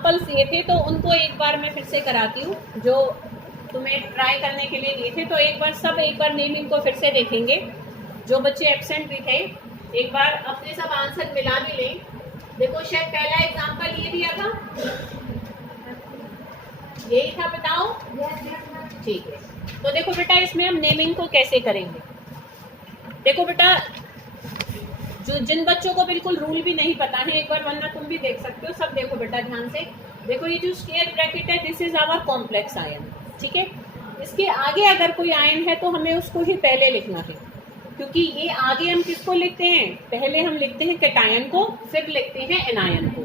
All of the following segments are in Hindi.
एग्जाम्पल्स दिए थे तो उनको एक बार मैं फिर से कराती हूँ, जो तुम्हें ट्राई करने के लिए दिए थे। तो एक बार नेमिंग को फिर से देखेंगे। जो बच्चे एब्सेंट भी थे एक बार अपने सब आंसर मिला भी लें। देखो शायद पहला एग्जाम्पल ये दिया था, यही था, बताओ। ठीक है, तो देखो बेटा इसमें हम नेमिंग को कैसे करेंगे। देखो बेटा, जो जिन बच्चों को बिल्कुल रूल भी नहीं पता है, एक बार वरना तुम भी देख सकते हो, सब देखो बेटा ध्यान से। देखो ये जो स्क्वायर ब्रैकेट है, this is our complex ion, ठीक है। इसके आगे अगर कोई आयन है तो हमें उसको ही पहले लिखना है, क्योंकि ये आगे हम किसको लिखते हैं, पहले हम लिखते हैं कैटायन को, फिर लिखते हैं एनायन को।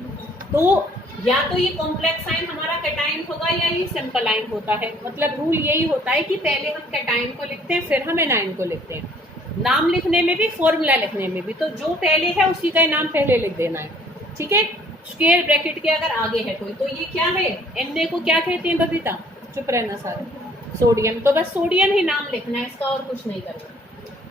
तो या तो ये कॉम्प्लेक्स आयन हमारा कैटायन होगा या ये सिंपल आयन होता है। मतलब रूल यही होता है कि पहले हम कैटायन को लिखते हैं फिर हम एनायन को लिखते हैं। नाम लिखने में भी फॉर्मूला लिखने में भी, तो जो पहले है उसी का नाम पहले लिख देना है, ठीक है। स्क्वायर ब्रैकेट के अगर आगे है कोई, तो ये क्या है, Na को क्या कहते हैं बबीता, चुप रहना सारे, सोडियम। तो बस सोडियम ही नाम लिखना है, इसका और कुछ नहीं करना,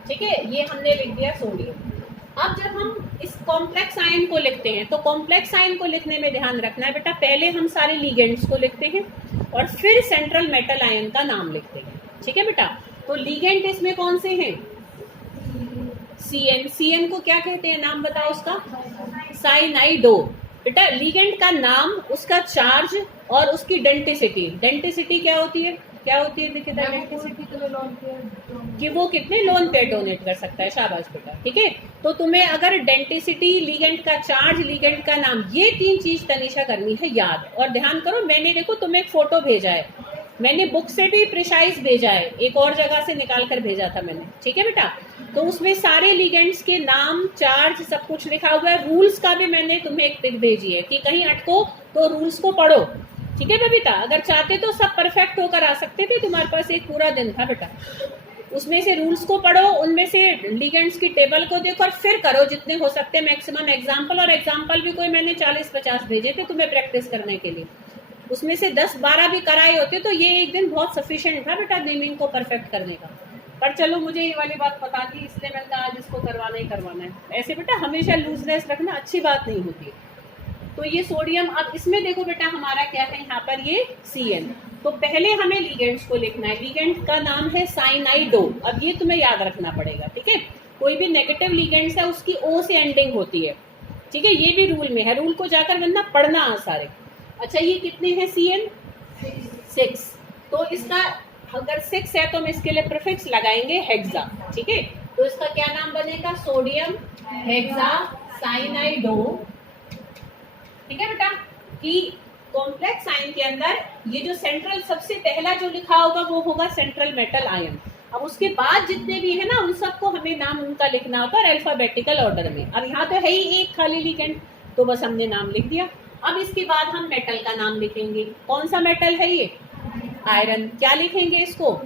ठीक है। ये हमने लिख दिया सोडियम। अब जब हम इस कॉम्प्लेक्स आयन को लिखते हैं तो कॉम्प्लेक्स आयन को लिखने में ध्यान रखना है बेटा, पहले हम सारे लिगेंड्स को लिखते हैं और फिर सेंट्रल मेटल आयन का नाम लिखते हैं, ठीक है बेटा। तो लिगेंड इसमें कौन से हैं, Cn। Cn को क्या कहते हैं, नाम बताओ उसका, साइनाइडो। बेटा लिगेंड का नाम, उसका चार्ज और उसकी डेंटिसिटी। डेंटिसिटी क्या होती है, क्या होती है देखिए, कि वो कितने लोन पेयर डोनेट कर सकता है, शाबाश बेटा, ठीक है। तो तुम्हें अगर डेंटिसिटी, लिगेंड का चार्ज, लिगेंड का नाम, ये 3 चीज तनीषा करनी है याद। और ध्यान करो, मैंने देखो तुम्हें एक फोटो भेजा है, मैंने बुक से भी प्रिसाइज भेजा है, एक और जगह से निकाल कर भेजा था मैंने, ठीक है बेटा। तो उसमें सारे लिगेंड्स के नाम, चार्ज, सब कुछ लिखा हुआ है। रूल्स का भी मैंने तुम्हें एक पिक भेजी है कि कहीं अटको तो रूल्स को पढ़ो, ठीक है बबीता। अगर चाहते तो सब परफेक्ट होकर आ सकते थे, तुम्हारे पास एक पूरा दिन था बेटा। उसमें से रूल्स को पढ़ो, उनमें से लिगेंड्स की टेबल को देखो और फिर करो जितने हो सकते मैक्सिमम एग्जाम्पल। और एग्जाम्पल भी कोई मैंने 40-50 भेजे थे तुम्हें प्रैक्टिस करने के लिए, उसमें से 10-12 भी कराए होते तो ये एक दिन बहुत सफिशिएंट था बेटा नेमिंग को परफेक्ट करने का। पर चलो मुझे ये वाली बात पता थी, इसलिए मैंने कहा आज इसको करवाना ही करवाना है। ऐसे बेटा हमेशा लूजनेस रखना अच्छी बात नहीं होती। तो ये सोडियम, अब इसमें देखो बेटा हमारा क्या है यहाँ पर, ये Cn। तो पहले हमें लिगेंड्स को लिखना है। लिगेंड का नाम है साइनाइडो। अब ये तुम्हें याद रखना पड़ेगा, ठीक है। कोई भी नेगेटिव लिगेंड्स है उसकी O से एंडिंग होती है, ठीक है। ये भी रूल में है, रूल को जाकर वरना पढ़ना सारे। अच्छा ये कितने हैं Cn, 6। तो इसका अगर 6 है तो हम इसके लिए प्रीफिक्स लगाएंगे हेक्सा, ठीक है। तो इसका क्या नाम बनेगा, सोडियम हेक्सा साइनाइडो, ठीक है बेटा। कि कॉम्प्लेक्स आयन के अंदर ये जो सेंट्रल सबसे पहला जो लिखा होगा वो होगा सेंट्रल मेटल आयन। अब उसके बाद जितने भी है ना उन सबको हमें नाम उनका लिखना होता है अल्फाबेटिकल ऑर्डर में। अब यहाँ तो है ही एक खाली लिगेंड, तो बस हमने नाम लिख दिया। अब इसके बाद हम मेटल का नाम लिखेंगे। कौन सा मेटल है ये, आयरन। क्या लिखेंगे इसको,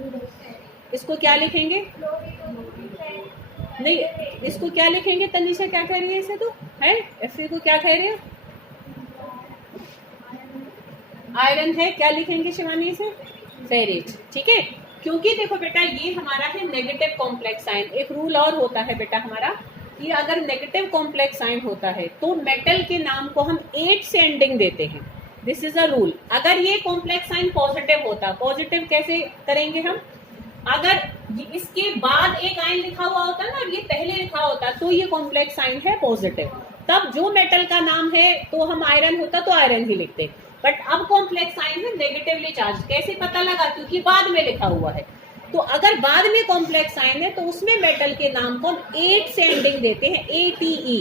इसको क्या लिखेंगे, नहीं इसको क्या लिखेंगे, तनीषा क्या कह रही है इसे, तो है Fe को क्या कह रहे हो, आयरन है। क्या लिखेंगे शिवानी से, फेरेट, ठीक है। क्योंकि देखो बेटा ये हमारा है नेगेटिव कॉम्प्लेक्स आयन। एक रूल और होता है बेटा हमारा कि अगर नेगेटिव कॉम्प्लेक्स आयन होता है तो मेटल के नाम को हम 8 से एंडिंग देते हैं। This is a rule. अगर ये कॉम्प्लेक्स आयन पॉजिटिव होता, पॉजिटिव कैसे करेंगे हम, अगर इसके बाद एक आयन लिखा हुआ होता ना, ये पहले लिखा होता तो ये कॉम्प्लेक्स आयन है पॉजिटिव, तब जो मेटल का नाम है तो हम आयरन होता तो आयरन ही लिखते। बट अब कॉम्प्लेक्स आयन है नेगेटिवली चार्ज, कैसे पता लगा, क्योंकि बाद में लिखा हुआ है। तो अगर बाद में कॉम्प्लेक्स आयन है तो उसमें मेटल के नाम को हम 8 से एंडिंग देते हैं, ATE,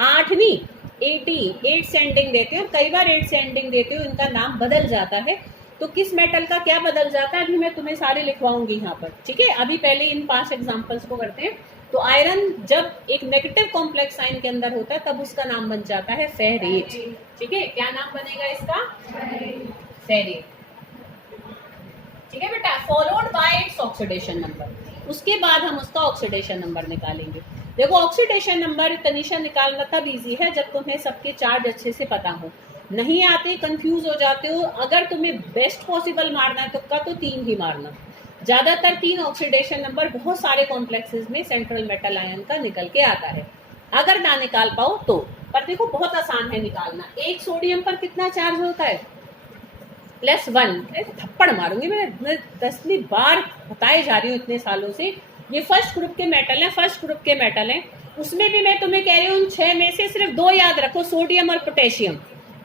8 नहीं 8 से एंडिंग देते हैं। कई बार 8 से एंडिंग देते हो इनका नाम बदल जाता है। तो किस मेटल का क्या बदल जाता है अभी मैं तुम्हें सारे लिखवाऊंगी यहाँ पर, ठीक है। अभी पहले इन 5 एग्जाम्पल्स को करते हैं। तो आयरन जब एक नेगेटिव कॉम्प्लेक्स आयन के अंदर होता है तब उसका नाम बन जाता है फेरेट, ठीक है। क्या नाम बनेगा इसका, फेरेट, ठीक है बेटा। Followed by its oxidation number. उसके बाद हम उसका ऑक्सीडेशन नंबर निकालेंगे। देखो ऑक्सीडेशन नंबर तनीषा निकालना तब इजी है जब तुम्हें सबके चार्ज अच्छे से पता हो। नहीं आते, कंफ्यूज हो जाते हो। अगर तुम्हें बेस्ट पॉसिबल मारना है तो 3 ही मारना, ज्यादातर 3 ऑक्सीडेशन नंबर बहुत सारे कॉम्प्लेक्सेस में सेंट्रल मेटल आयन का निकल के आता है। अगर ना निकाल पाओ तो पर देखो बहुत आसान है निकालना। एक सोडियम पर कितना चार्ज होता है? +1। थप्पड़ मारूंगी, मैं 10वीं बार बताए जा रही हूँ इतने सालों से। ये फर्स्ट ग्रुप के मेटल हैं, फर्स्ट ग्रुप के मेटल हैं। उसमें भी मैं तुम्हें कह रही हूँ 6 में से सिर्फ 2 याद रखो, सोडियम और पोटेशियम।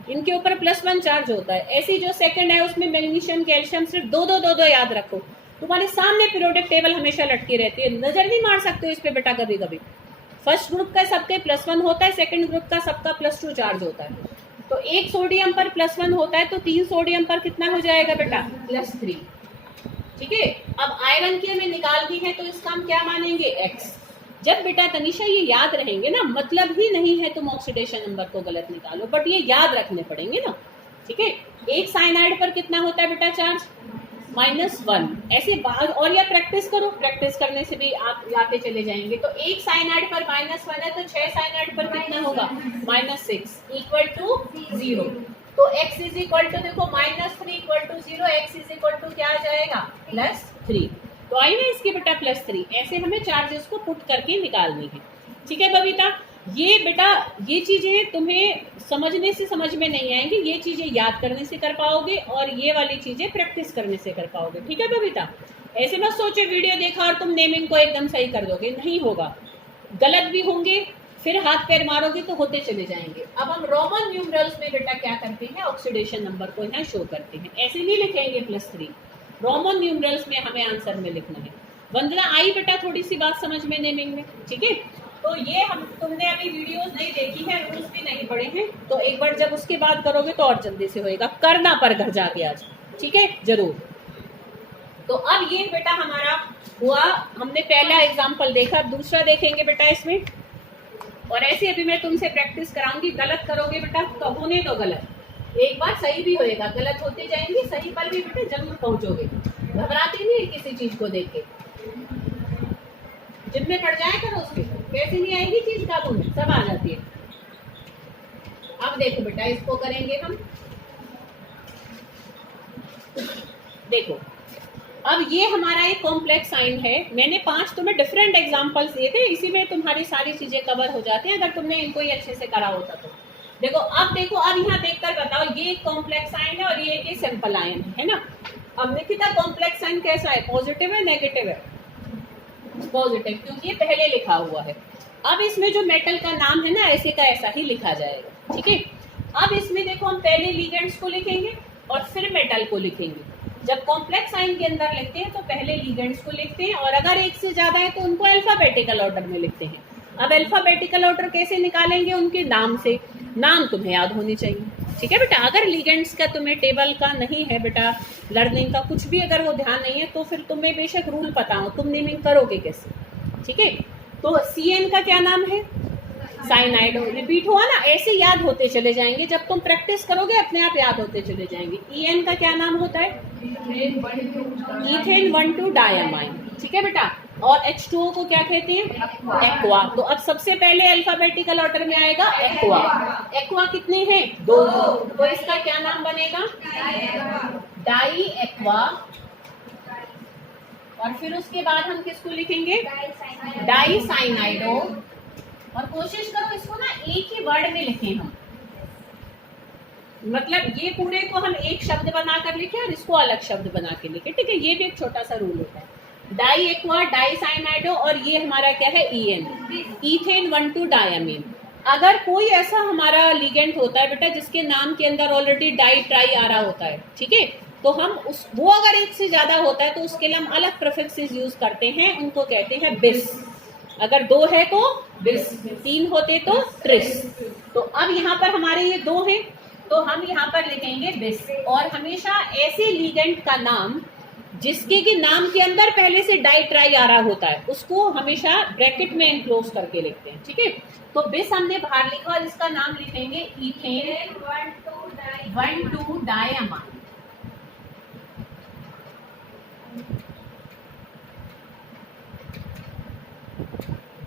इनके ऊपर +1 चार्ज होता है। ऐसी जो सेकंड है उसमें मैग्नीशियम, कैल्शियम, सिर्फ दो याद रखो। तुम्हारे सामने पीरियोडिक टेबल हमेशा लटकी रहती है, नजर नहीं मार सकते हो इस पे बेटा कभी कभी। फर्स्ट ग्रुप का सबके +1 होता है, सेकंड ग्रुप का सबका +2 चार्ज होता है। तो एक सोडियम पर +1 होता है, तो 3 सोडियम पर कितना हो जाएगा बेटा? +3। ठीक है। अब आयरन की हमें निकालनी है, तो इसका हम क्या मानेंगे? X। जब बेटा तनिषा ये याद रहेंगे ना, मतलब ही नहीं है तुम ऑक्सीडेशन नंबर को गलत निकालो, बट ये याद रखने पड़ेंगे ना। ठीक है। एक साइनाइड पर कितना होता है बेटा चार्ज? -1। ऐसे बाद और या प्रैक्टिस करो, प्रैक्टिस करने से भी आप लाते चले जाएंगे। तो एक साइनाइड पर -1 है, तो 6 साइनाइड पर कितना होगा? -6 इक्वल टू 0। तो x इज इक्वल टू देखो -3 equal to 0, x is equal to क्या आ जाएगा? +3। तो आई ना इसकी बेटा +3। ऐसे हमें चार्जेस को पुट करके निकालनी है। ठीक है बबीता, ये बेटा ये चीजें तुम्हें समझने से समझ में नहीं आएंगी, ये चीजें याद करने से कर पाओगे और ये वाली चीजें प्रैक्टिस करने से कर पाओगे। ठीक है बबीता, ऐसे मत सोचो वीडियो देखा और तुम नेमिंग को एकदम सही कर दोगे, नहीं होगा, गलत भी होंगे, फिर हाथ पैर मारोगे तो होते चले जाएंगे। अब हम रोमन न्यूमरल्स में बेटा क्या करते हैं? ऑक्सीडेशन नंबर को यहाँ शो करते हैं। ऐसे नहीं लिखेंगे +3, रोमन न्यूमरल्स में हमें आंसर में लिखना है। वंदना आई बेटा थोड़ी सी बात समझ में नेमिंग में? ठीक है। तो ये हम तुमने अभी वीडियोस नहीं देखी है, रूल्स भी नहीं पढ़े हैं, तो एक बार जब उसके बाद करोगे तो और जल्दी से होएगा, करना पर घर जाके आज। ठीक है जरूर। तो अब ये बेटा हमारा हुआ, हमने पहला एग्जाम्पल देखा, दूसरा देखेंगे बेटा इसमें। और ऐसे अभी मैं तुमसे प्रैक्टिस कराऊंगी, गलत करोगे बेटा तो होने दो गलत, एक बार सही भी होएगा, गलत होते जाएंगे, सही पर भी बेटा जरूर पहुंचोगे। घबराते नहीं है किसी चीज को देख के, जिनमें पड़ जाए करो उसके, कैसे नहीं आएगी चीज काबू में, सब आ जाती है। अब देखो बेटा इसको करेंगे हम, देखो अब ये हमारा एक कॉम्प्लेक्स साइन है। मैंने 5 तुम्हें डिफरेंट एग्जांपल्स दिए थे, इसी में तुम्हारी सारी चीजें कवर हो जाती हैं अगर तुमने इनको ही अच्छे से करा होता तो। देखो अब यहाँ देखकर बताओ, ये एक कॉम्प्लेक्स साइन है और ये एक सिंपल आयन है ना। अब निकिता कॉम्प्लेक्स साइन कैसा है? पॉजिटिव है नेगेटिव है? पॉजिटिव, क्योंकि ये पहले लिखा हुआ है। अब इसमें जो मेटल का नाम है ना, ऐसे का ऐसा ही लिखा जाएगा। ठीक है। अब इसमें देखो हम पहले लिगेंड्स को लिखेंगे और फिर मेटल को लिखेंगे। जब कॉम्प्लेक्स साइन के अंदर लिखते हैं तो पहले लिगेंड्स को लिखते हैं, और अगर एक से ज्यादा है तो उनको अल्फाबेटिकल ऑर्डर में लिखते हैं। अब अल्फाबेटिकल ऑर्डर कैसे निकालेंगे? उनके नाम से, नाम तुम्हें याद होनी चाहिए। ठीक है बेटा, अगर लिगेंड्स का तुम्हें टेबल का नहीं है बेटा, लर्निंग का कुछ भी अगर वो ध्यान नहीं है तो फिर तुम्हें बेशक रूल पता हो, तुम नेमिंग करोगे कैसे? ठीक है। तो CN का क्या नाम है? साइनाइड। रिपीट हुआ ना, ऐसे याद होते चले जाएंगे, जब तुम प्रैक्टिस करोगे अपने आप याद होते चले जाएंगे। EN का क्या नाम होता है? Ethane 1,2 diamine. ठीक है बेटा। और H2O को क्या कहते हैं? एक्वा। तो अब सबसे पहले अल्फाबेटिकल ऑर्डर में आएगा एक्वा। एक्वा कितने हैं? 2। तो इसका क्या नाम बनेगा? Di aqua. और फिर उसके बाद हम किसको लिखेंगे? Di cyanido. और कोशिश करो इसको ना एक ही वर्ड में लिखें हम, मतलब ये पूरे को हम एक शब्द बनाकर लिखें और इसको अलग शब्द बना के लिखें। ठीक है, ये भी एक छोटा सा रूल होता है। डाई एक्वा, डाई साइनाइडो, और ये हमारा क्या है? EN, ethane 1,2 diamine. अगर कोई ऐसा हमारा लिगेंड होता है बेटा जिसके नाम के अंदर ऑलरेडी डाई ट्राई आ रहा होता है, ठीक है, तो हम वो अगर एक से ज्यादा होता है तो उसके लिए हम अलग प्रीफिक्सेस यूज करते हैं, उनको कहते हैं बिस। अगर 2 है तो बिस, 3 होते तो ट्रिस। तो अब यहाँ पर हमारे ये 2 हैं तो हम यहाँ पर लिखेंगे बिस। और हमेशा ऐसे लिगेंड का नाम जिसके कि नाम के अंदर पहले से डाई ट्राई आ रहा होता है उसको हमेशा ब्रैकेट में एनक्लोज करके लिखते हैं। ठीक है, तो बिस हमने बाहर लिखा और इसका नाम लिखेंगे ईथेन 1,2 डायमाइन।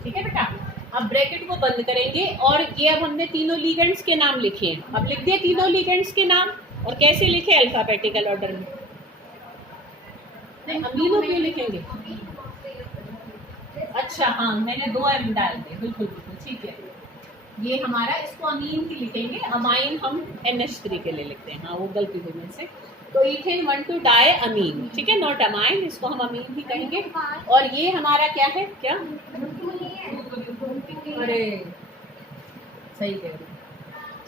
ठीक है बेटा, अब ब्रैकेट को बंद करेंगे और ये अब हमने तीनों लिगेंड्स के नाम लिखे हैं। अब लिख दिए तीनों लिगेंड्स के नाम, और कैसे लिखे? अल्फाबेटिकल ऑर्डर में। नहीं, अमीनो क्यों लिखेंगे? अच्छा हाँ, मैंने 2 M डाल दिए, बिल्कुल बिल्कुल ठीक है। ये हमारा, इसको अमीन ही लिखेंगे, अमाइन हम NH3 के लिए लिखते हैं, हाँ वो गलती हुई मुझसे। तो इथेन 1,2 डाई अमीन, ठीक है, नॉट अमाइन, इसको हम अमीन ही कहेंगे। और ये हमारा क्या है, क्या, अरे सही कह रहे हो,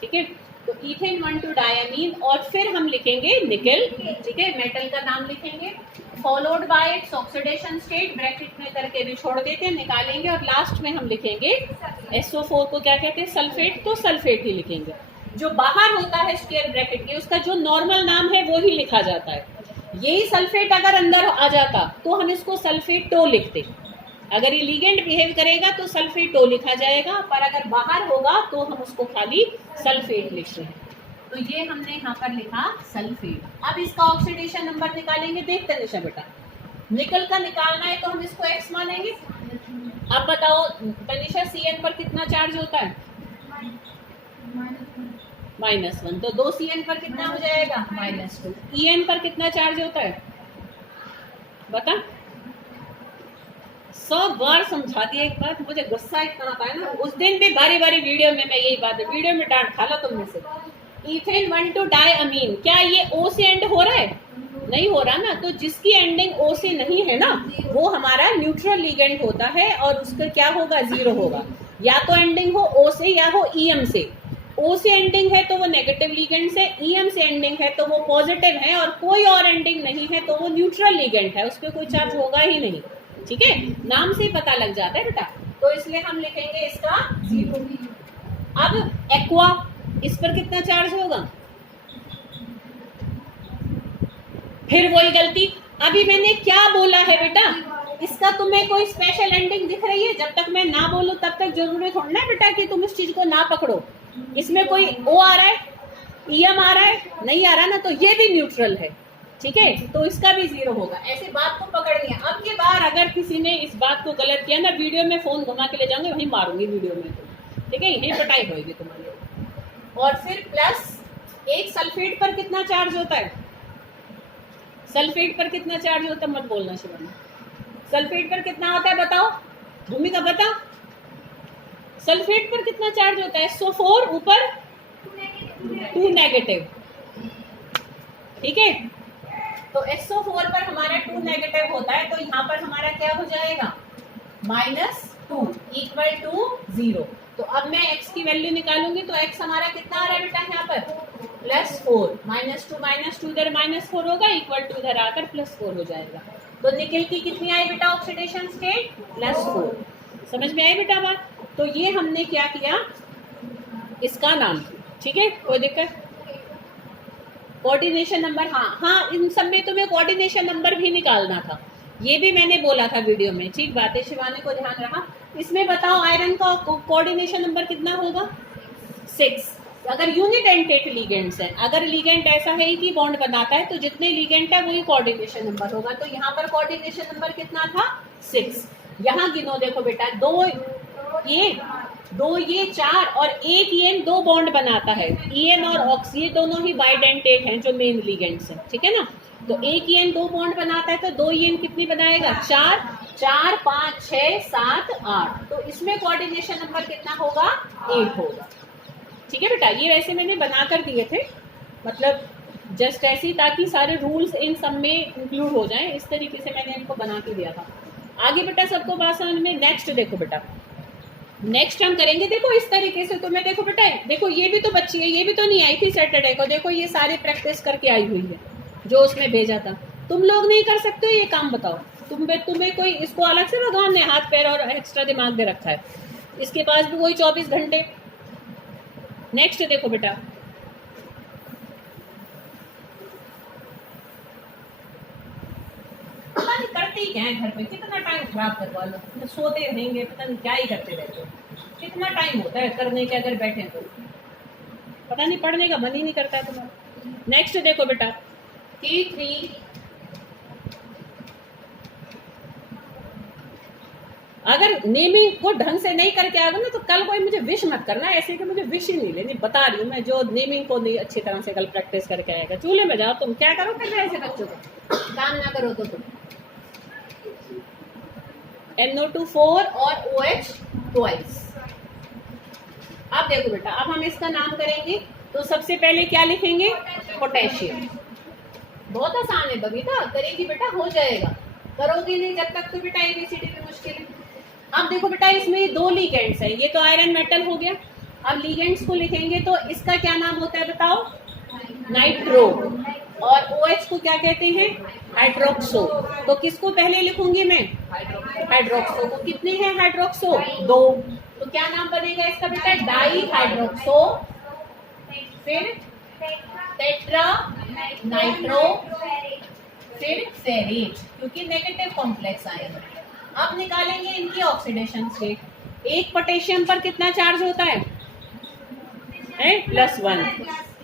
ठीक है। तो इथेन 1,2 डायमीन, और फिर हम लिखेंगे निकल, ठीक है, मेटल का नाम लिखेंगे, followed by its oxidation state, bracket में करके भी छोड़ देते हैं, निकालेंगे, और लास्ट में हम लिखेंगे SO4 को क्या कहते हैं, सल्फेट, तो सल्फेट ही लिखेंगे। जो बाहर होता है स्क्वायर ब्रैकेट के, उसका जो नॉर्मल नाम है वो ही लिखा जाता है। यही सल्फेट अगर अंदर आ जाता तो हम इसको सल्फेटो लिखते, अगर ये लिगेंड बिहेव करेगा तो सल्फेटो लिखा जाएगा, पर अगर बाहर होगा तो हम उसको खाली सल्फेट लिखते हैं। तो ये हमने यहाँ पर लिखा सल्फेट। अब इसका ऑक्सीडेशन नंबर निकालेंगे, देख तनिषा बेटा, निकल का निकालना है तो हम इसको X मानेंगे। अब बताओ तनिषा, Cn पर कितना चार्ज होता है, -1, तो 2 Cn पर कितना हो जाएगा, -2। En पर कितना चार्ज होता है, बता, 100 बार समझा दिया एक बात, मुझे गुस्सा इतना आता है ना, उस दिन भी बारी बारी वीडियो में मैं यही बात है, वीडियो में डांट खा लो तुमने से। इथेन 1,2 डाई अमीन, क्या ये O से एंड हो रहा है, नहीं हो रहा ना, तो जिसकी एंडिंग O से नहीं है ना, वो हमारा न्यूट्रल लिगेंड होता है, और उसका क्या होगा, 0 होगा। या तो एंडिंग हो O से या हो EM से। O से एंडिंग है तो वो नेगेटिव लिगेंड से, EM से एंडिंग है तो वो पॉजिटिव है, और कोई और एंडिंग नहीं है तो वो न्यूट्रल लिगेंड है, उस पर कोई चार्ज होगा ही नहीं, ठीक है, नाम से ही पता लग जाता है बेटा। तो इसलिए हम लिखेंगे इसका 0। अब एक्वा, इस पर कितना चार्ज होगा, फिर वही गलती, अभी मैंने क्या बोला है बेटा, इसका तुम्हें कोई स्पेशल एंडिंग दिख रही है, जब तक मैं ना बोलूं तब तक जरूरी थोड़ा ना बेटा कि तुम इस चीज को ना पकड़ो। इसमें कोई O आ रहा है, EM आ रहा है, नहीं आ रहा ना, तो ये भी न्यूट्रल है, ठीक है, तो इसका भी 0 होगा। ऐसी बात को पकड़नी है। अब की बार अगर किसी ने इस बात को गलत किया ना, वीडियो में फोन घुमा के ले जाऊंगी, वहीं मारूंगी वीडियो में, ठीक है, यही पिटाई होगी तुम्हारी। और फिर प्लस एक सल्फेट पर कितना चार्ज होता है, सल्फेट पर कितना चार्ज होता है, मत बोलना शिवानी, सल्फेट पर कितना होता है बताओ, भूमिका बता, सल्फेट पर कितना चार्ज होता है, SO4 ऊपर 2 नेगेटिव, ठीक है, तो SO4 पर हमारा 2 नेगेटिव होता है, तो यहाँ पर हमारा क्या हो जाएगा, -2 इक्वल टू 0। तो अब मैं x की वैल्यू निकालूंगी, तो x हमारा कितना आ रहा है बेटा, यहाँ पर +4, -2 इधर -4 होगा, इक्वल टू इधर आकर +4 हो जाएगा। तो निकल की कितनी आई बेटा ऑक्सीडेशन स्टेट, +4। समझ में आई बेटा बात। तो ये हमने क्या किया, इसका नाम, ठीक है, कोई दिक्कत, कोऑर्डिनेशन नंबर, हाँ इन सब में तुम्हें कोऑर्डिनेशन नंबर भी निकालना था, ये भी मैंने बोला था वीडियो में, ठीक बात है, शिवानी को ध्यान रहा। इसमें बताओ आयरन का कोऑर्डिनेशन नंबर कितना होगा, 6। अगर यूनिट एंटेट लिगेंड्स है, अगर लिगेंड ऐसा है कि बॉन्ड बनाता है तो जितने लिगेंड है वही कोऑर्डिनेशन नंबर होगा। तो यहाँ पर कोऑर्डिनेशन नंबर कितना था, 6। यहाँ गिनो देखो बेटा, 2 ये 4 और एक EN 2 बॉन्ड बनाता है, EN और ऑक्स ये दोनों ही बाइडेंटेट हैं जो मेन लिगेंड्स हैं, ठीक है ना। तो एक EN 2 बॉन्ड बनाता है, तो 2 EN कितनी बनाएगा, 4, 4, 5, 6, 7, 8। तो इसमें कोऑर्डिनेशन नंबर कितना होगा, 8 होगा, ठीक है बेटा। ये वैसे मैंने बना कर दिए थे, मतलब जस्ट ऐसी, ताकि सारे रूल्स इन सब में इंक्लूड हो जाएं, इस तरीके से मैंने इनको बना के दिया था। आगे बेटा सबको बात समझ में। नेक्स्ट देखो बेटा, नेक्स्ट हम करेंगे, देखो इस तरीके से। तुम्हें देखो बेटा, देखो ये भी तो बच्ची है, ये भी तो नहीं आई थी सैटरडे को, देखो ये सारे प्रैक्टिस करके आई हुई है जो उसमें भेजा था। तुम लोग नहीं कर सकते हो ये काम, बताओ तुम्हें कोई, इसको अलग से भगवान ने हाथ पैर और एक्स्ट्रा दिमाग दे रखा है, इसके पास भी वही 24 घंटे। नेक्स्ट देखो बेटा, पता नहीं करते क्या है घर पे, कितना टाइम खराब करवा लो, सोते रहेंगे, पता नहीं क्या ही करते रहते हो, कितना टाइम होता है करने के, अगर बैठे तो पता नहीं, पढ़ने का मन ही नहीं करता है तुम्हारा। नेक्स्ट देखो बेटा, T3, अगर नेमिंग को ढंग से नहीं करके आओगे ना, तो कल कोई मुझे विश मत करना ऐसे कि मुझे विश ही नहीं लेनी, बता रही हूँ मैं। जो नेमिंग को नहीं अच्छी तरह से कल प्रैक्टिस करके आएगा, चूल्हे में जाओ, तुम क्या करो फिर ऐसे बच्चों को, काम ना करो तो तुम NO2 4 और OH ट्वाइस। अब देखो बेटा, अब हम इसका नाम करेंगे तो सबसे पहले क्या लिखेंगे? पोटेशियम। बहुत आसान है बबीता, करेगी बेटा, हो जाएगा। करोगे नहीं जब तक तो बेटा एबीसीडी भी मुश्किल है। अब देखो बेटा, इसमें दो लिगेंड्स है, ये तो आयरन मेटल हो गया। अब लिगेंड्स को लिखेंगे तो इसका क्या नाम होता है बताओ? नाइट्रो। और OH को क्या कहते हैं? हाइड्रोक्सो। तो किसको पहले लिखूंगी मैं? हाइड्रोक्सो को। कितने हैं हाइड्रोक्सो? दो। तो क्या नाम बनेगा इसका बेटा? डाई हाइड्रोक्सो, फिर टेट्रा नाइट्रो, फिर फेरेट, क्योंकि नेगेटिव कॉम्प्लेक्स आएगा। अब निकालेंगे इनकी ऑक्सीडेशन स्टेट। एक पोटेशियम पर कितना चार्ज होता है? +1।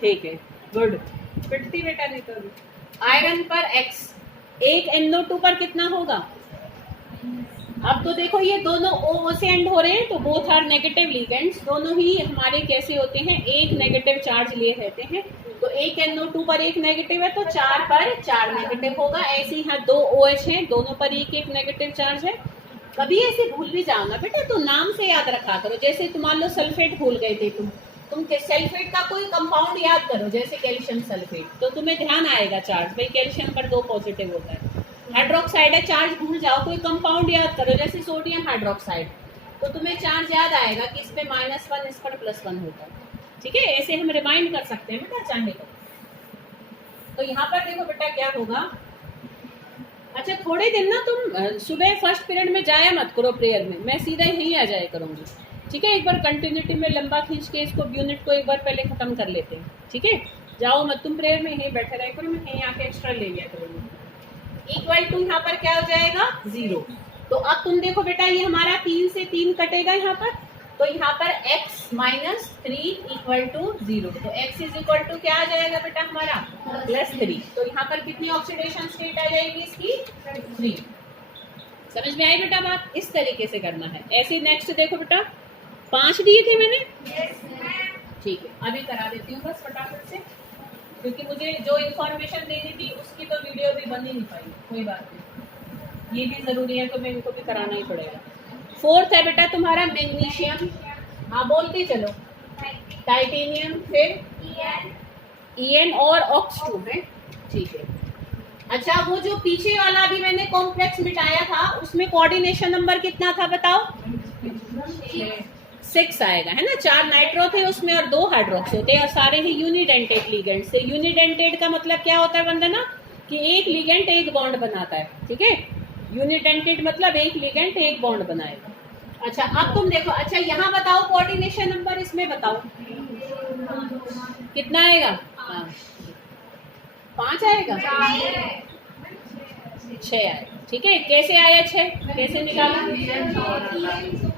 ठीक है, गुड। पिटती बेटा नहीं तो। आयरन पर X। एक NO2 पर कितना होगा? अब तो देखो ये दोनों O से एंड हो रहे हैं, तो बोथ आर नेगेटिव लिगेंड्स। दोनों ही हमारे कैसे होते हैं? एक नेगेटिव चार्ज लिए रहते हैं। तो एक NO2 पर एक नेगेटिव है तो 4 पर 4 नेगेटिव होगा। ऐसे ही यहाँ दो OH हैं, दोनों पर एक एक नेगेटिव चार्ज है। कभी ऐसे भूल भी जाओ ना बेटा तो नाम से याद रखा करो। जैसे तुम मान लो सल्फेट भूल गए थे, तुम सल्फेट का कोई कंपाउंड याद करो, जैसे कैल्शियम सल्फेट, तो तुम्हें ध्यान आएगा चार्ज, भाई कैल्शियम पर 2 पॉजिटिव होता है। हाइड्रोक्साइड है, चार्ज भूल जाओ, कोई कंपाउंड याद करो जैसे सोडियम हाइड्रोक्साइड, तो तुम्हें चार्ज याद आएगा कि इस पे -1, इस पर +1 होगा। ठीक है, ऐसे हम रिमाइंड कर सकते हैं बेटा चाहे तो। यहाँ पर देखो बेटा क्या होगा। अच्छा, थोड़े दिन ना तुम सुबह फर्स्ट पीरियड में जाया मत करो प्रेयर में, मैं सीधा यहीं आ जाया करूंगी। ठीक है, एक बार कंटिन्यूटी में लंबा खींच के इसको यूनिट को एक बार पहले खत्म कर लेते हैं। ठीक है, जाओ मत तुम प्रेयर में, यहीं बैठे रह करो, मैं यहीं आके एक्स्ट्रा ले लिया करूंगी। इक्वल टू यहाँ पर क्या हो जाएगा? 0। तो अब तुम देखो बेटा, ये हमारा 3 से 3 कटेगा यहाँ पर, तो यहाँ पर x - 3 = 0। तो x = क्या आ जाएगा बेटा हमारा? +3। तो यहाँ पर कितनी ऑक्सीडेशन स्टेट आ जाएगी इसकी? 3। समझ में आई बेटा बात? इस तरीके से करना है। ऐसे नेक्स्ट देखो बेटा, 5 दिए थे मैंने। ठीक है, अभी करा देती हूँ बस फटाफट से, क्योंकि मुझे जो इन्फॉर्मेशन देनी थी उसकी तो वीडियो भी बन ही नहीं पाई। कोई बात नहीं, ये भी जरूरी है तो मैं इनको भी कराना ही पड़ेगा। 4th है बेटा तुम्हारा मैग्नीशियम। हाँ बोलते चलो। टाइटेनियम, फिर En और ऑक्स 2 है। ठीक है। अच्छा, वो जो पीछे वाला भी मैंने कॉम्प्लेक्स मिटाया था उसमें कोऑर्डिनेशन नंबर कितना था बताओ? 6 आएगा, है ना। 4 नाइट्रो थे उसमें और 2 हाइड्रोक्सो थे, और सारे ही यूनिडेंटेड लिगेंड्स थे। यूनिडेंटेड का मतलब क्या होता है वंदना? कि एक लिगेंड एक बॉन्ड बनाता है। ठीक है, यूनिडेंटेड मतलब एक लिगेंड एक बॉन्ड बनाएगा। अच्छा, अब तुम देखो। अच्छा, यहाँ बताओ कोऑर्डिनेशन नंबर, इसमें बताओ कितना आएगा? 5 आएगा, 6 आएगा। ठीक है, कैसे आया 6? कैसे निकाला?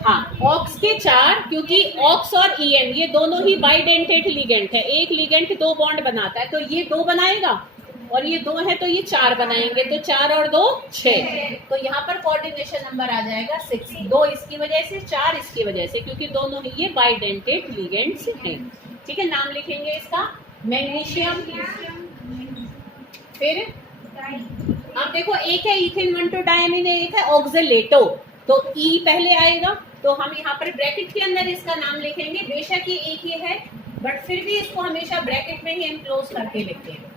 हाँ, ऑक्स के 4, क्योंकि ऑक्स और En ये दोनों ही बाइडेंटेड लिगेंड है। एक लिगेंड 2 बॉन्ड बनाता है, तो ये 2 बनाएगा और ये 2 है तो ये 4 बनाएंगे, तो 4 और 2 6। तो यहाँ पर कोऑर्डिनेशन नंबर आ जाएगा 6। 2 इसकी वजह से, 4 इसकी वजह से, क्योंकि दोनों ही ये बाइडेंटेड लिगेंड्स हैं। ठीक है, नाम लिखेंगे इसका मैग्नीशियम। फिर अब देखो, एक है इथेन 1,2 डायमीन, एक है ऑक्सलेटो, तो E पहले आएगा, तो हम यहाँ पर ब्रैकेट के अंदर इसका नाम लिखेंगे। बेशक ये एक ही है, बट फिर भी इसको हमेशा ब्रैकेट में ही एनक्लोज करके लिखते हैं।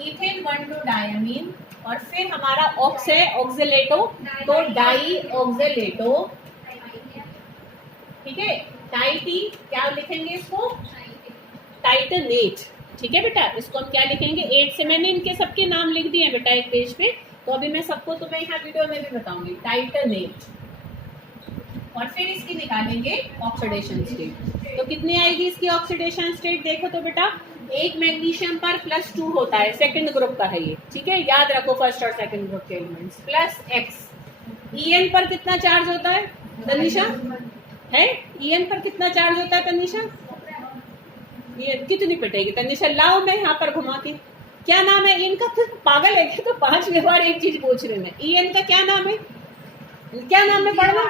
इथेन 1,2 डायमीन, और फिर हमारा ऑक्स है ऑक्सलेटो, तो डाई ऑक्सलेटो। ठीक है, टाइटी क्या लिखेंगे इसको? टाइटनेट। ठीक है बेटा, इसको हम क्या लिखेंगे? 8 से मैंने इनके सबके नाम लिख दिए बेटा एक पेज पे, तो अभी मैं सबको तुम्हें यहाँ वीडियो में भी बताऊंगी। टाइटनेट। और फिर इसकी निकालेंगे ऑक्सीडेशन स्टेट। तो कितनी आएगी इसकी ऑक्सीडेशन स्टेट? देखो तो बेटा, एक मैग्नीशियम पर +2 होता है, सेकंड ग्रुप का है ये। ठीक है, याद रखो फर्स्ट और सेकंड ग्रुप के एलिमेंट्स। +X। En पर कितना चार्ज होता है तनिषा? है En पर कितना चार्ज होता है तनिषा? ये कितनी पिटेगी तनिषा? लाओ मैं यहाँ पर घुमा के। क्या नाम है इनका? तो पागल है क्या? तो 5 बार एक चीज पूछ रहे हैं। En का क्या नाम है? क्या नाम है? पढ़ना।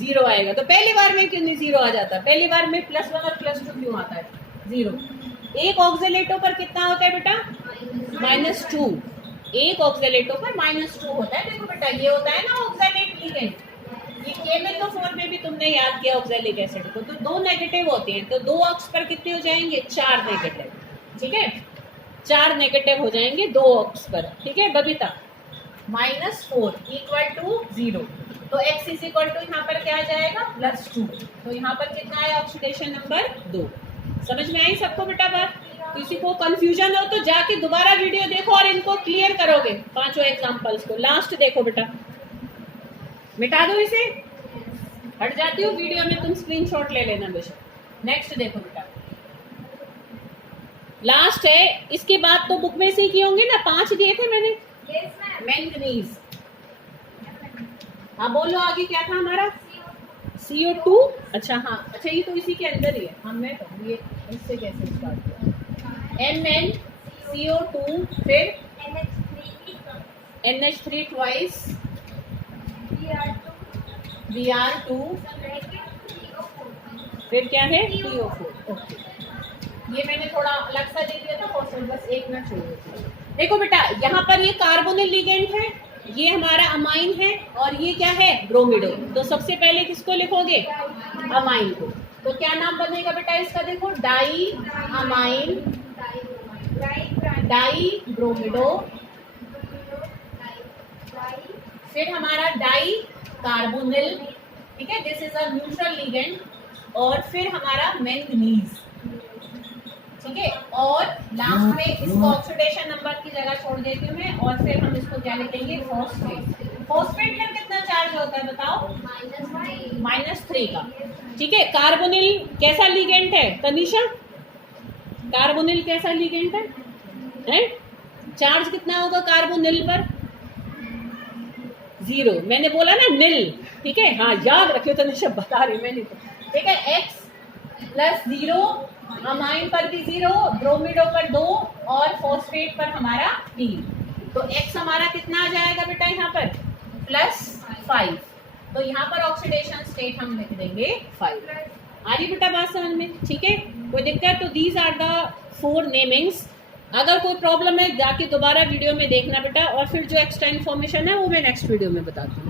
0 आएगा। तो पहली बार में क्यों नहीं 0 आ जाता? पहली बार में +1 और +2 क्यों आता है? 0। एक ऑक्सलेटो पर कितना होता है बेटा? -2। एक ऑक्सलेटो पर -2 होता है। देखो बेटा, ये होता है ना ऑक्सलेट लिगेंड, के में तो 4 में भी तुमने याद किया ऑक्सैलिक एसिड को, तो 2 नेगेटिव होते हैं, तो 2 अक्ष पर कितने हो जाएंगे, 4 नेगेटिव, ठीक है, 4 नेगेटिव हो जाएंगे 2 अक्ष पर, ठीक है बबीता। -4 = 0, तो x इज इक्वल टू यहाँ पर क्या आ जाएगा, +2, तो यहाँ पर कितना है ऑक्सीडेशन नंबर 2। समझ में आई सबको बेटा बात? किसी को कंफ्यूजन हो तो जाके दोबारा वीडियो देखो और इनको क्लियर करोगे, 5 एग्जांपल्स को। लास्ट देखो बेटा, मिटा दो इसे, हट जाती हो वीडियो में, तुम स्क्रीनशॉट ले लेना बेशक। नेक्स्ट देखो बेटा, लास्ट है, इसके बाद तो बुक में से ही किए होंगे ना, 5 दिए थे मैंने। मैंगनीज, हाँ बोलो आगे क्या था हमारा, CO2, अच्छा हाँ, अच्छा ये तो इसी के अंदर ही है, हमने तो ये इससे कैसे स्टार्ट किया, MnCO2, फिर NH3 ट्वाइस, Br2, फिर क्या है PO4। ओके, ये मैंने थोड़ा अलग सा दे दिया था फॉस्फेट, बस 1 मिनट छोड़ो। देखो बेटा, यहाँ पर ये कार्बोनिल लिगेंड है, ये हमारा अमाइन है, और ये क्या है, ब्रोमिडो। तो सबसे पहले किसको लिखोगे, अमाइन को, तो क्या नाम बनेगा बेटा इसका, देखो डाई अमाइन, डाई ब्रोमिडो, फिर हमारा डाई कार्बोनिल, ठीक है, this is a neutral ligand, और फिर हमारा मैंगनीज, ठीक है, और लास्ट में इसको ऑक्सीडेशन नंबर की जगह छोड़ देती हूँ मैं, और फिर हम इसको क्या लिखेंगे, फॉस्फेट। फॉस्फेट में कितना चार्ज होता है बताओ, -3 का, ठीक है। कार्बोनिल कैसा लिगेंड है तनिषा, कार्बोनिल कैसा लिगेंड है, चार्ज कितना होगा कार्बोनिल पर, 0, मैंने बोला ना निल, ठीक है, हाँ याद रखियो तनिषा, बता रही मैंने तो, ठीक है। x + 0, अमाइन पर भी 0, ब्रोमिडो पर 2, और फॉस्फेट पर हमारा 3, तो x हमारा कितना आ जाएगा बेटा यहाँ पर, +5, तो यहाँ पर ऑक्सीडेशन स्टेट हम लिख देंगे 5। आ रही बेटा बात समझ में, ठीक है, कोई दिक्कत? तो दीज आर द 4 नेमिंग्स। अगर कोई प्रॉब्लम है जाके दोबारा वीडियो में देखना बेटा, और फिर जो एक्स्ट्रा इन्फॉर्मेशन है वो मैं नेक्स्ट वीडियो में बताती हूँ।